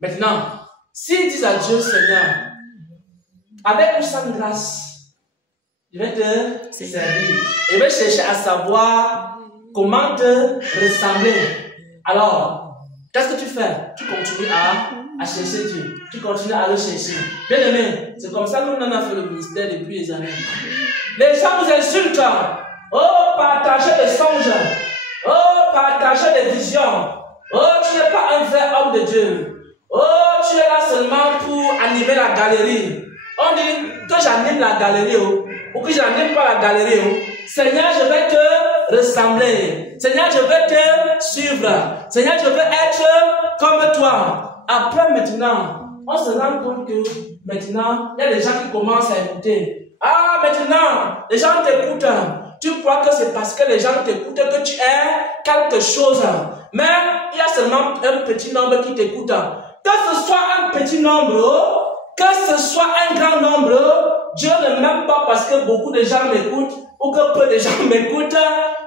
Maintenant, s'ils disent à Dieu, Seigneur, avec ou sans grâce, je vais te servir. Je vais chercher à savoir comment te ressembler. Alors, qu'est-ce que tu fais? Tu continues à chercher Dieu. Tu continues à le chercher. Bien aimé, c'est comme ça que nous avons fait le ministère depuis des années. Les gens vous insultent. Oh, partagez des songes. Oh, partagez des visions. Oh, tu n'es pas un vrai homme de Dieu. Oh, tu es là seulement pour animer la galerie. On dit que j'anime la galerie ou que j'anime pas la galerie. Seigneur, je vais te ressembler. Seigneur, je vais te suivre. Seigneur, je veux être comme toi. Après maintenant, on se rend compte que maintenant, il y a des gens qui commencent à écouter. Ah, maintenant, les gens t'écoutent. Tu crois que c'est parce que les gens t'écoutent que tu es quelque chose. Mais il y a seulement un petit nombre qui t'écoute. Que ce soit un petit nombre, que ce soit un grand nombre, Dieu ne m'aime pas parce que beaucoup de gens m'écoutent ou que peu de gens m'écoutent.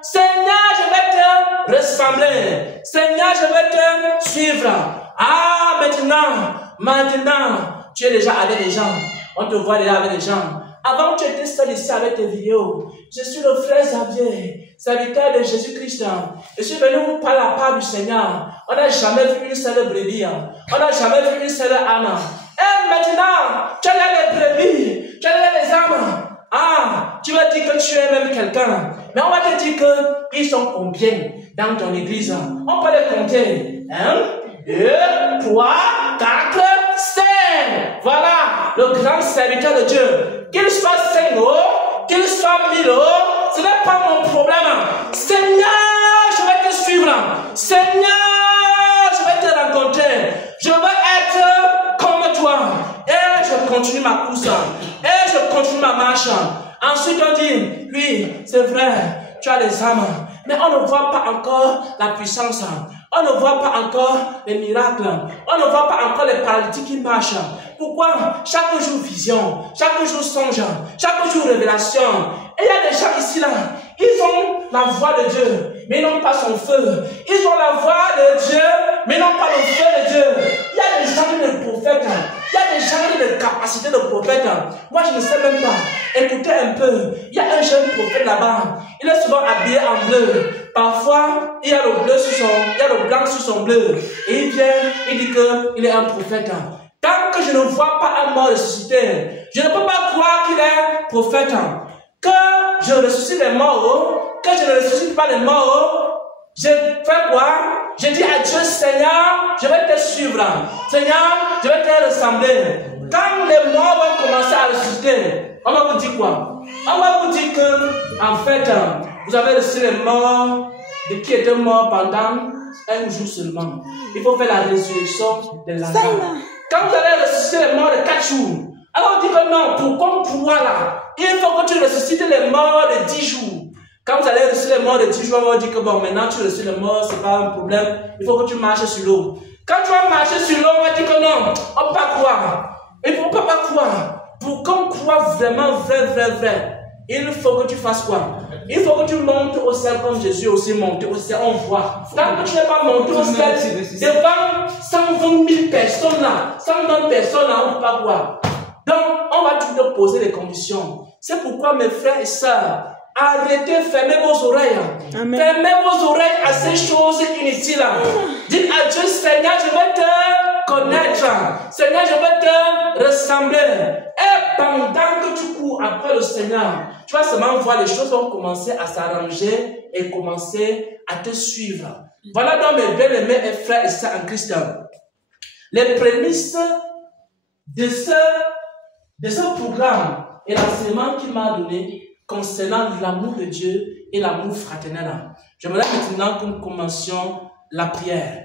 Seigneur, je vais te ressembler. Seigneur, je vais te suivre. Ah, maintenant, tu es déjà avec les gens. On te voit déjà avec les gens. Avant, tu étais seul ici avec tes vidéos. Je suis le frère Xavier, serviteur de Jésus-Christ. Je suis venu vous parler à part du Seigneur. On n'a jamais vu une seule brebis. On n'a jamais vu une seule âme. Et maintenant, tu as les brebis, tu as les âmes. Ah, tu vas dire que tu es même quelqu'un. Mais on va te dire qu'ils sont combien dans ton église. On peut les compter. 1, 2, 3, 4, 5. Voilà, le grand serviteur de Dieu. Qu'il soit 5 euros, qu'il soit 1000 euros, ce n'est pas mon problème. Seigneur, je vais te suivre. Seigneur, je vais te rencontrer. Je veux être comme toi. Et je continue ma course. Et je continue ma marche. Ensuite, on dit, oui, c'est vrai, tu as les âmes. Mais on ne voit pas encore la puissance. On ne voit pas encore les miracles. On ne voit pas encore les paralytiques qui marchent. Pourquoi? Chaque jour vision, chaque jour songe, chaque jour révélation. Et il y a des gens ici là, ils ont la voix de Dieu, mais ils n'ont pas son feu. Ils ont la voix de Dieu, mais ils n'ont pas le feu de Dieu. Il y a des gens qui sont des prophètes. Il y a des gens qui ont des capacités de prophète. Moi je ne sais même pas. Écoutez un peu. Il y a un jeune prophète là-bas. Il est souvent habillé en bleu. Parfois, il y a le bleu sur son, il y a le blanc sur son bleu. Et il vient, il dit qu'il est un prophète. Tant que je ne vois pas un mort ressuscité, je ne peux pas croire qu'il est prophète. Que je ressuscite les morts, que je ne ressuscite pas les morts, je fais quoi? Je dis à Dieu, Seigneur, je vais te suivre. Seigneur, je vais te ressembler. Quand les morts vont commencer à ressusciter, on va vous dire quoi? On va vous dire que, en fait, vous avez ressuscité les morts de qui étaient morts pendant un jour seulement. Il faut faire la résurrection de Lazare. Quand vous allez ressusciter les morts de 4 jours, alors on dit que non, pour comme toi là, il faut que tu ressuscites les morts de 10 jours. Quand vous allez ressusciter les morts de 10 jours, on va dire que bon, maintenant tu ressuscites les morts, c'est pas un problème, il faut que tu marches sur l'eau. Quand tu vas marcher sur l'eau, on va dire que non, on ne peut pas croire. Il ne faut pas croire. Pour qu'on croit vraiment, vrai, il faut que tu fasses quoi? Il faut que tu montes au ciel comme Jésus aussi monté au ciel, on voit. Tant que tu n'es pas monté au ciel, devant 120 000 personnes là, 120 personnes là, on ne peut pas voir. Donc, on va tout te poser des conditions. C'est pourquoi mes frères et sœurs, arrêtez, fermez vos oreilles. Amen. Fermez vos oreilles à ces choses inutiles. Dites à Dieu, Seigneur, je vais te connaître. Seigneur, je vais te ressembler. Et pendant que tu cours après le Seigneur, tu vas seulement voir les choses vont commencer à s'arranger et commencer à te suivre. Voilà donc mes bien-aimés et frères et sœurs en Christ. Les prémices de ce programme et l'enseignement qu'il m'a donné concernant l'amour de Dieu et l'amour fraternel. J'aimerais maintenant que nous commencions la prière.